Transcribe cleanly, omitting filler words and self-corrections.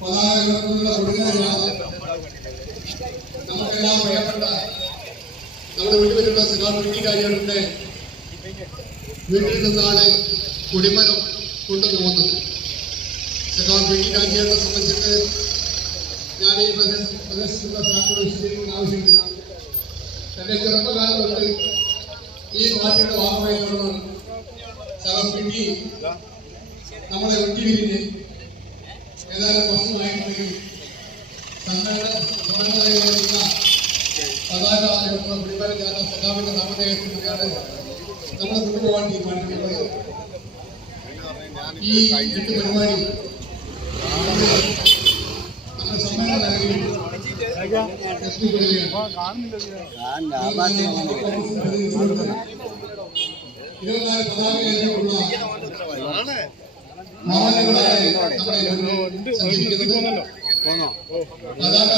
പതാകകളുള്ള കൊടുങ്ങാനാണ് നമുക്കെല്ലാം പ്രിയപ്പെട്ട നമ്മുടെ വീട്ടിലുള്ള സഖാവിന്റെ വീട്ടിൽ നിന്നാണ് കുടിമരം കൊണ്ടുപോകുന്നത്. സഖാവ് രാജ്യത്തെ സംബന്ധിച്ച് ഞാൻ ഈ പ്രദേശത്തുള്ള സാക്ഷിയുടെ വിശദീകരണം ആവശ്യമില്ല. തന്റെ ചെറുപ്പകാലം തൊട്ട് ഈ പാർട്ടിയുടെ ഭാഗമായി നടന്ന സഖാവ് നമ്മളെ ഒറ്റിവിരിഞ്ഞ് ഏതാനും വർഷമായിട്ടുണ്ടെങ്കിൽ സംഘടനയുള്ള പതാക കുടിമരം ജാഥ സഖാവിന്റെ നാമധേയത്തിലൂടെയാണ് നമ്മളെ കൊണ്ടുപോകാൻ തീരുമാനിക്കുന്നത്. ഈ എട്ട് പരിപാടി നമ്മുടെ സമ്മേളന നഗരിയിൽ 24 പതാകയിലുള്ള മാനങ്ങളാണ് നമ്മളെ സഞ്ചരിക്കുന്നത്. പതാക